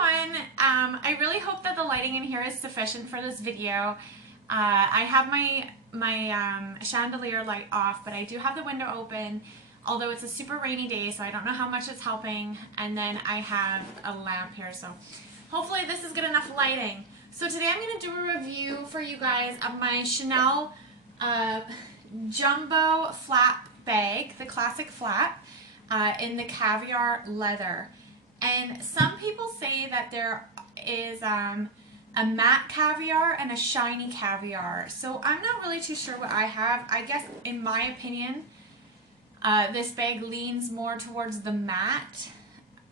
everyone. I really hope that the lighting in here is sufficient for this video. I have my chandelier light off, but I do have the window open, although it's a super rainy day, so I don't know how much it's helping. And then I have a lamp here, so hopefully this is good enough lighting. So today I'm going to do a review for you guys of my Chanel jumbo flap bag, the classic flap, in the caviar leather. And some people say that there is a matte caviar and a shiny caviar. So I'm not really too sure what I have. I guess in my opinion, this bag leans more towards the matte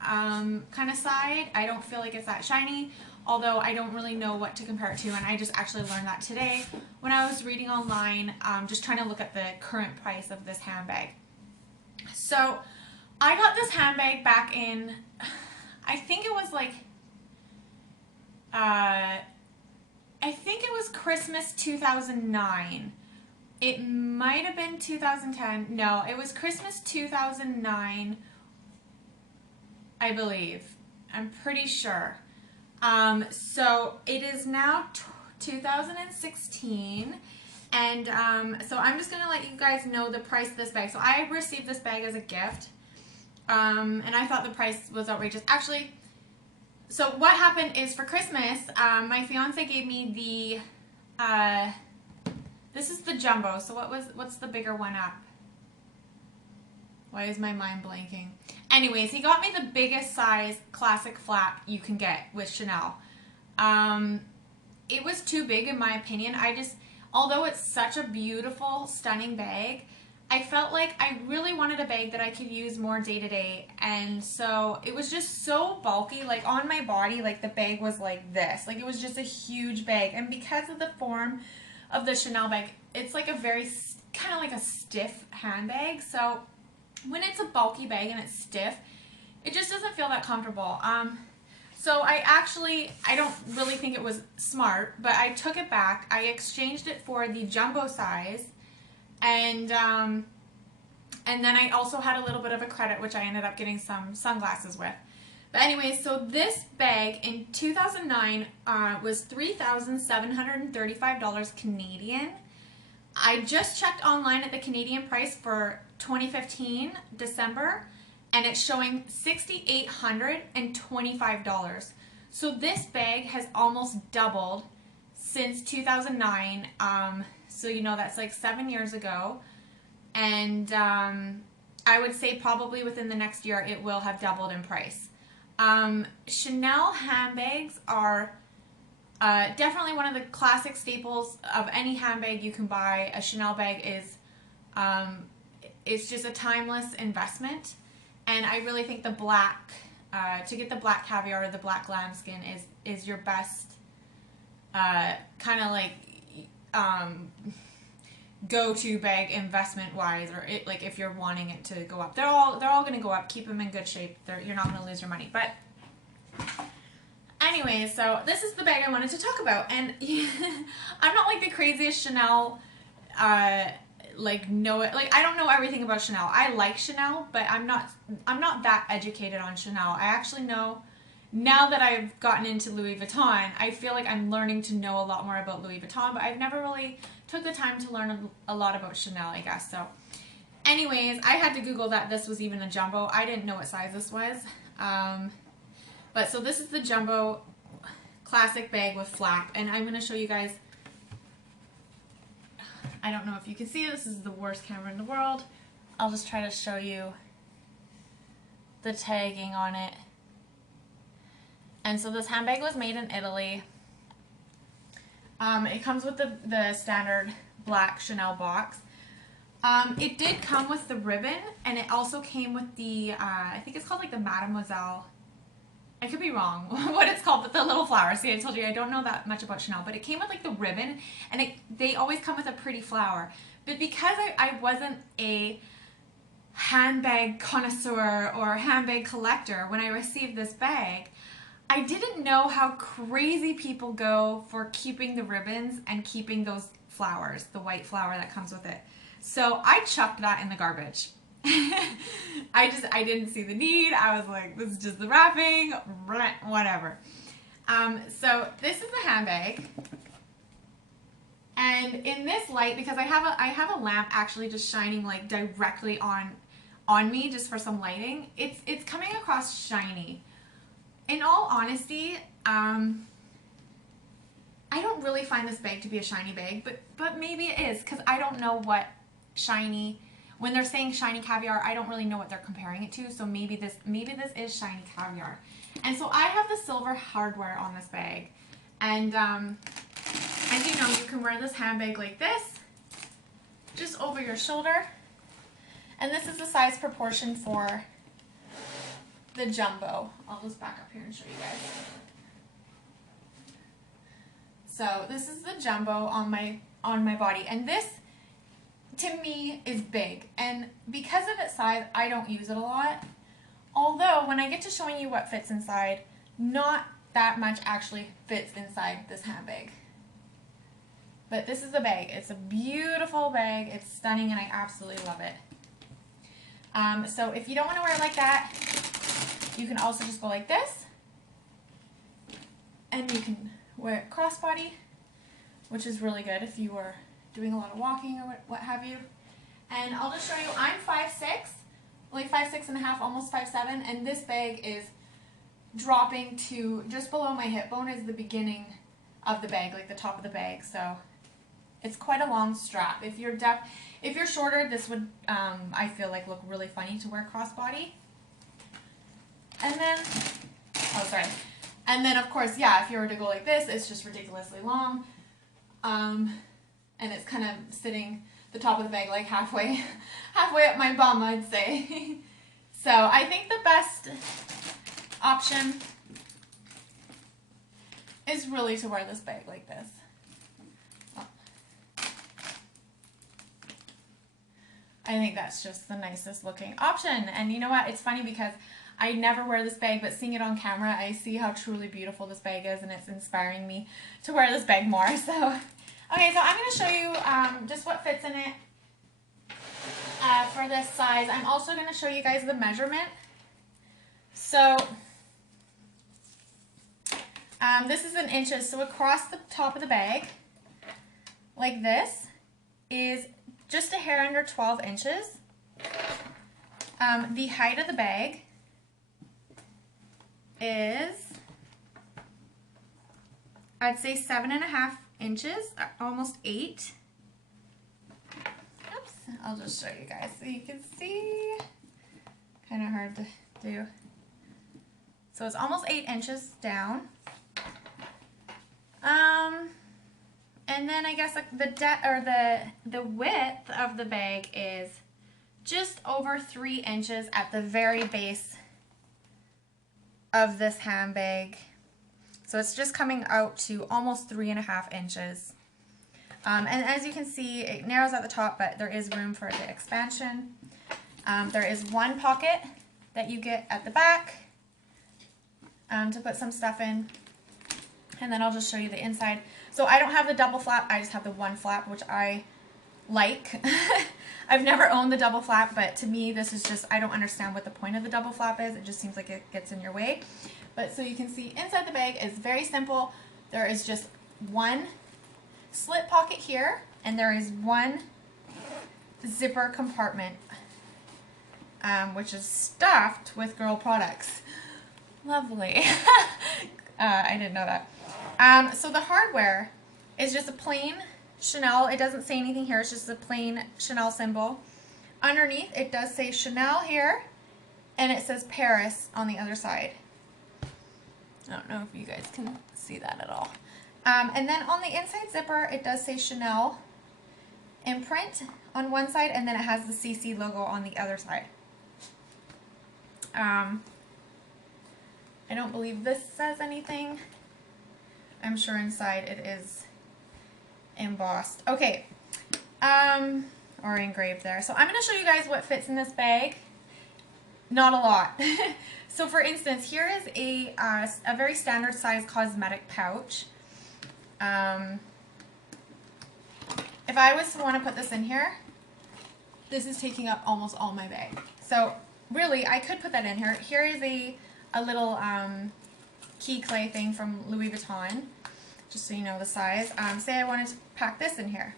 kind of side. I don't feel like it's that shiny, although I don't really know what to compare it to, and I just actually learned that today when I was reading online, just trying to look at the current price of this handbag. So I got this handbag back in, I think it was like, I think it was Christmas 2009. It might have been 2010. No, it was Christmas 2009, I believe. I'm pretty sure. So it is now 2016, and so I'm just going to let you guys know the price of this bag. So I received this bag as a gift, and I thought the price was outrageous. Actually, so what happened is for Christmas, my fiance gave me the, this is the jumbo. So what's the bigger one up? Why is my mind blanking? Anyways, he got me the biggest size classic flap you can get with Chanel. It was too big in my opinion. Although it's such a beautiful, stunning bag, I felt like I really wanted a bag that I could use more day to day. And so it was just so bulky, like on my body, like the bag was like this. Like it was just a huge bag. And because of the form of the Chanel bag, it's like a very, kind of like a stiff handbag. So when it's a bulky bag and it's stiff, it just doesn't feel that comfortable. So I don't really think it was smart, but I took it back. I exchanged it for the jumbo size, and then I also had a little bit of a credit, which I ended up getting some sunglasses with. But anyway, so this bag in 2009 was $3,735 Canadian. I just checked online at the Canadian price for 2015 December, and it's showing $6,825. So this bag has almost doubled since 2009. So you know that's like 7 years ago, and I would say probably within the next year it will have doubled in price. Chanel handbags are definitely one of the classic staples of any handbag you can buy. A Chanel bag is it's just a timeless investment, and I really think the black, to get the black caviar or the black lambskin is your best kind of like go-to bag investment wise, or like if you're wanting it to go up. They're all going to go up. Keep them in good shape. You're not going to lose your money. But anyway, so this is the bag I wanted to talk about, and I'm not like the craziest Chanel I don't know everything about Chanel. I like Chanel, but I'm not that educated on Chanel. I actually know, now that I've gotten into Louis Vuitton, I feel like I'm learning to know a lot more about Louis Vuitton, but I've never really took the time to learn a lot about Chanel, I guess. So anyways, I had to Google that this was even a jumbo. I didn't know what size this was. But so this is the jumbo classic bag with flap, and I'm going to show you guys. I don't know if you can see, this is the worst camera in the world. I'll just try to show you the tagging on it. And so this handbag was made in Italy. It comes with the standard black Chanel box. It did come with the ribbon, and it also came with the, I think it's called like the Mademoiselle. I could be wrong what it's called, but the little flower. See, I told you I don't know that much about Chanel, but it came with like the ribbon, and they always come with a pretty flower. But because I wasn't a handbag connoisseur or handbag collector when I received this bag, I didn't know how crazy people go for keeping the ribbons and keeping those flowers, the white flower that comes with it. So I chucked that in the garbage. I didn't see the need. I was like, this is just the wrapping, whatever. So this is the handbag. And in this light, because I have a lamp actually just shining like directly on me just for some lighting, it's coming across shiny. In all honesty, I don't really find this bag to be a shiny bag, but maybe it is, because I don't know what shiny, when they're saying shiny caviar, I don't really know what they're comparing it to, so maybe this is shiny caviar. And so I have the silver hardware on this bag, and as you know, you can wear this handbag like this, just over your shoulder, and this is the size proportion for the jumbo. I'll just back up here and show you guys. So this is the jumbo on my body, and this to me is big, and because of its size I don't use it a lot, although when I get to showing you what fits inside, not that much actually fits inside this handbag. But this is the bag. It's a beautiful bag, it's stunning, and I absolutely love it. So if you don't want to wear it like that, you can also just go like this, and you can wear it crossbody, which is really good if you were doing a lot of walking or what have you. And I'll just show you, I'm 5'6", like 5'6.5", almost 5'7", and this bag is dropping to just below my hip bone is the beginning of the bag, like the top of the bag. So it's quite a long strap. If you're shorter, this would I feel like look really funny to wear crossbody. And then, oh sorry. And then of course, yeah, if you were to go like this, it's just ridiculously long. And it's kind of sitting the top of the bag like halfway up my bum, I'd say. So I think the best option is really to wear this bag like this. Oh. I think that's just the nicest looking option. And you know what? It's funny because I never wear this bag, but seeing it on camera, I see how truly beautiful this bag is, and it's inspiring me to wear this bag more. So, okay, so I'm going to show you just what fits in it for this size. I'm also going to show you guys the measurement. So, this is in inches. So across the top of the bag, like this, is just a hair under 12 inches. The height of the bag is, I'd say 7.5 inches, almost 8. Oops, I'll just show you guys so you can see. Kind of hard to do. So it's almost 8 inches down. And then I guess like the width of the bag is just over 3 inches at the very base of this handbag. So it's just coming out to almost 3.5 inches. And as you can see, it narrows at the top, but there is room for the expansion. There is one pocket that you get at the back to put some stuff in. And then I'll just show you the inside. So I don't have the double flap, I just have the one flap, which I like. I've never owned the double flap, but to me this is just, I don't understand what the point of the double flap is. It just seems like it gets in your way. But so you can see inside the bag is very simple. There is just one slit pocket here, and there is one zipper compartment, which is stuffed with girl products. Lovely. I didn't know that. So the hardware is just a plain Chanel. It doesn't say anything here. It's just a plain Chanel symbol. Underneath, it does say Chanel here, and it says Paris on the other side. I don't know if you guys can see that at all. And then on the inside zipper, it does say Chanel imprint on one side, and then it has the CC logo on the other side. I don't believe this says anything. I'm sure inside it is embossed. Okay, or engraved there. So I'm going to show you guys what fits in this bag. Not a lot. So for instance, here is a very standard size cosmetic pouch. If I was to want to put this in here, this is taking up almost all my bag. So really, I could put that in here. Here is a little key clay thing from Louis Vuitton, just so you know the size. Say I wanted to pack this in here.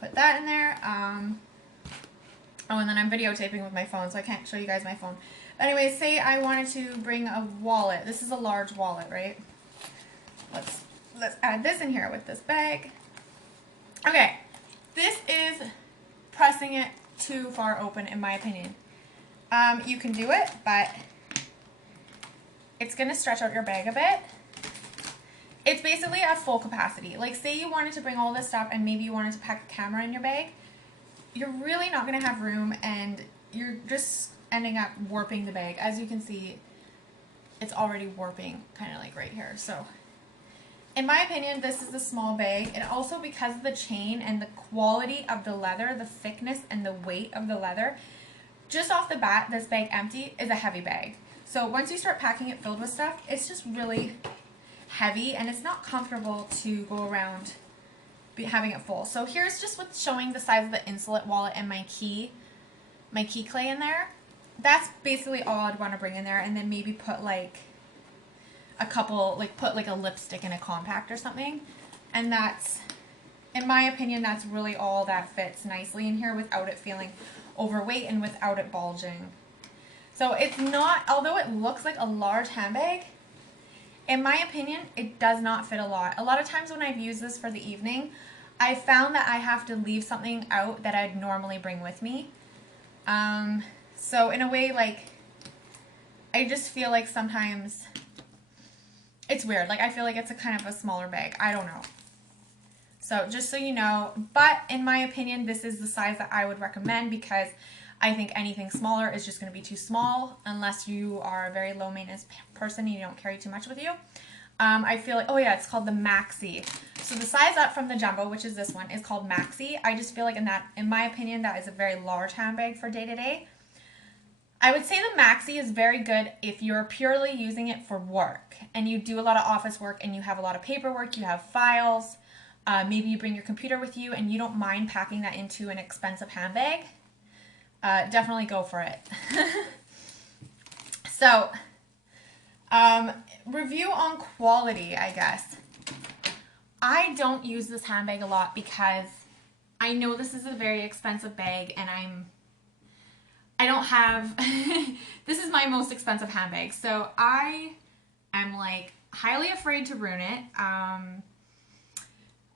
Put that in there. Oh, and then I'm videotaping with my phone, so I can't show you guys my phone. But anyway, say I wanted to bring a wallet. This is a large wallet, right? Let's add this in here with this bag. Okay, this is pressing it too far open, in my opinion. You can do it, but it's going to stretch out your bag a bit. It's basically at full capacity. Like, say you wanted to bring all this stuff and maybe you wanted to pack a camera in your bag. You're really not going to have room, and you're just ending up warping the bag. As you can see, it's already warping kind of like right here. So in my opinion, this is a small bag, and also because of the chain and the quality of the leather, the thickness and the weight of the leather, just off the bat, this bag empty is a heavy bag. So once you start packing it filled with stuff, it's just really heavy, and it's not comfortable to go around having it full. So here's just what's showing the size of the insulate wallet and my key clay in there. That's basically all I'd want to bring in there, and then maybe put like a couple, like put like a lipstick in a compact or something. And that's, in my opinion, that's really all that fits nicely in here without it feeling overweight and without it bulging. So it's not, although it looks like a large handbag, in my opinion, it does not fit a lot. A lot of times when I've used this for the evening, I found that I have to leave something out that I'd normally bring with me. So in a way, like, I just feel like sometimes it's weird. Like, I feel like it's a kind of a smaller bag. I don't know. So just so you know, but in my opinion, this is the size that I would recommend, because I think anything smaller is just going to be too small unless you are a very low maintenance person and you don't carry too much with you. I feel like, oh yeah, it's called the Maxi. So the size up from the jumbo, which is this one, is called Maxi. I just feel like in my opinion, that is a very large handbag for day to day. I would say the Maxi is very good if you're purely using it for work and you do a lot of office work and you have a lot of paperwork, you have files, maybe you bring your computer with you and you don't mind packing that into an expensive handbag. Definitely go for it. So, review on quality, I guess. I don't use this handbag a lot because I know this is a very expensive bag, and I don't have, this is my most expensive handbag, so I am like highly afraid to ruin it.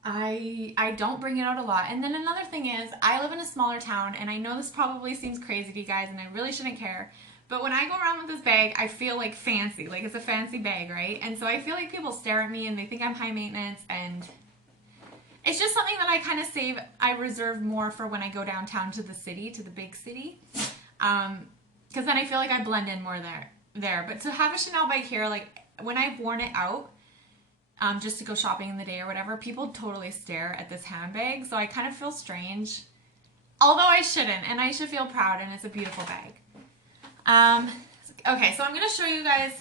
I don't bring it out a lot. And then another thing is, I live in a smaller town, and I know this probably seems crazy to you guys, and I really shouldn't care, but when I go around with this bag, I feel like fancy, like it's a fancy bag, right? And so I feel like people stare at me and they think I'm high maintenance, and it's just something that I kind of save, I reserve more for when I go downtown to the city, to the big city, because then I feel like I blend in more there. But to have a Chanel bag here, like when I've worn it out, just to go shopping in the day or whatever, people totally stare at this handbag, so I kind of feel strange. Although I shouldn't, and I should feel proud, and it's a beautiful bag. Okay, so I'm going to show you guys,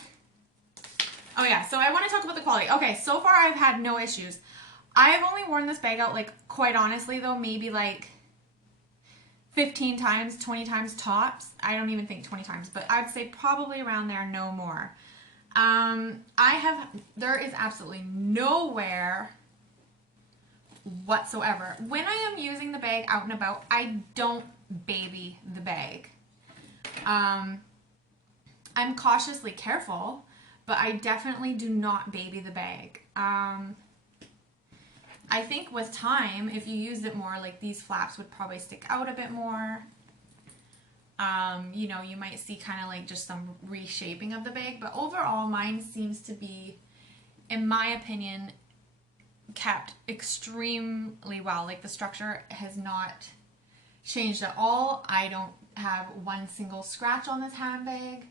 oh yeah, so I want to talk about the quality. Okay, so far I've had no issues. I've only worn this bag out, like, quite honestly though, maybe like 15 times, 20 times tops. I don't even think 20 times, but I'd say probably around there, no more. There is absolutely nowhere whatsoever. When I am using the bag out and about, I don't baby the bag. I'm cautiously careful, but I definitely do not baby the bag. I think with time, if you used it more, like these flaps would probably stick out a bit more. You know, you might see kind of like just some reshaping of the bag, but overall mine seems to be, in my opinion, kept extremely well. Like the structure has not changed at all. I don't have one single scratch on this handbag.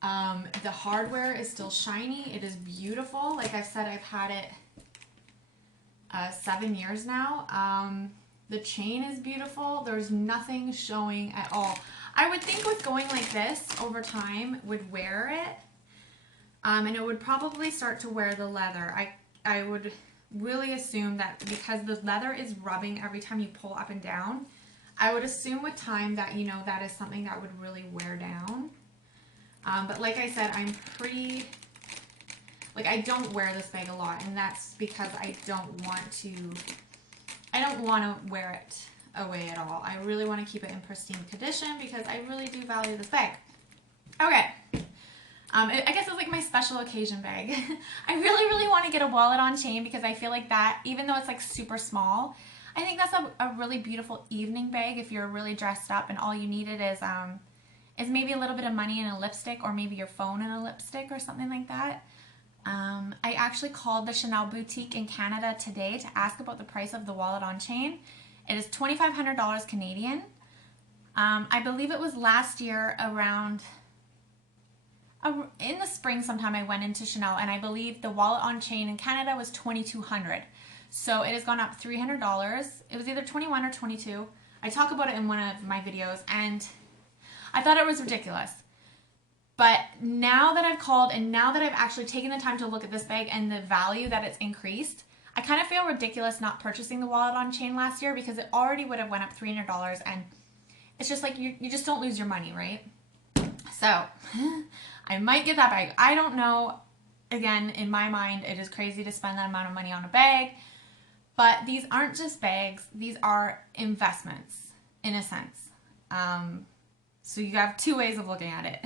The hardware is still shiny. It is beautiful. Like I've said, I've had it 7 years now. The chain is beautiful. There's nothing showing at all. I would think with going like this over time would wear it. And it would probably start to wear the leather. I would really assume that because the leather is rubbing every time you pull up and down, I would assume with time that, you know, that is something that would really wear down. But like I said, I'm pretty, like, I don't wear this bag a lot, and that's because I don't want to wear it away at all. I really want to keep it in pristine condition because I really do value this bag. Okay. I guess it's like my special occasion bag. I really want to get a wallet on chain because I feel like that, even though it's like super small, I think that's a really beautiful evening bag if you're really dressed up and all you needed is maybe a little bit of money and a lipstick, or maybe your phone and a lipstick or something like that. I actually called the Chanel boutique in Canada today to ask about the price of the wallet on chain. It is $2,500 Canadian. I believe it was last year around, in the spring sometime, I went into Chanel, and I believe the wallet on chain in Canada was $2,200. So it has gone up $300. It was either 21 or 22. I talk about it in one of my videos, and I thought it was ridiculous. But now that I've called and now that I've actually taken the time to look at this bag and the value that it's increased, I kind of feel ridiculous not purchasing the wallet on chain last year because it already would have went up $300, and it's just like you just don't lose your money, right? So I might get that bag. I don't know. Again, in my mind, it is crazy to spend that amount of money on a bag, but these aren't just bags. These are investments in a sense. So you have two ways of looking at it.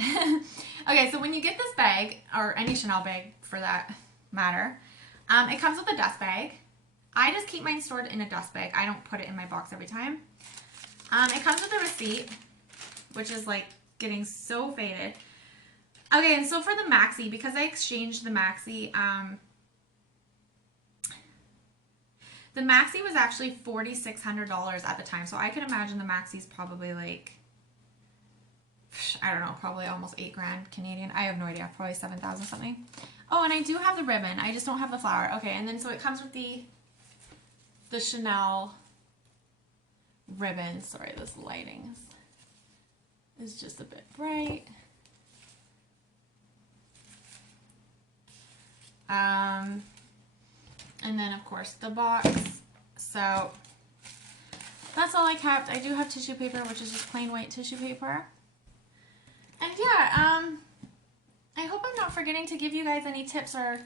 Okay, so when you get this bag, or any Chanel bag for that matter, it comes with a dust bag. I just keep mine stored in a dust bag. I don't put it in my box every time. It comes with a receipt, which is like getting so faded. Okay, and so for the Maxi, because I exchanged the Maxi was actually $4,600 at the time. So I can imagine the Maxi's probably like, I don't know, probably almost 8 grand Canadian. I have no idea, probably 7,000 something. Oh, and I do have the ribbon. I just don't have the flower. Okay, and then so it comes with the Chanel ribbon. Sorry, this lighting is just a bit bright. And then of course the box. So that's all I kept. I do have tissue paper, which is just plain white tissue paper. And yeah, I hope I'm not forgetting to give you guys any tips or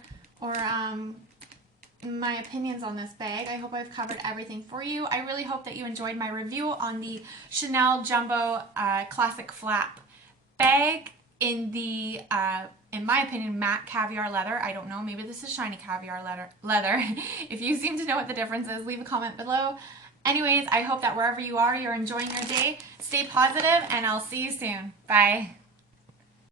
my opinions on this bag. I hope I've covered everything for you. I really hope that you enjoyed my review on the Chanel Jumbo Classic Flap bag in the, in my opinion, matte caviar leather. I don't know, maybe this is shiny caviar leather. If you seem to know what the difference is, leave a comment below. Anyways, I hope that wherever you are, you're enjoying your day. Stay positive, and I'll see you soon. Bye.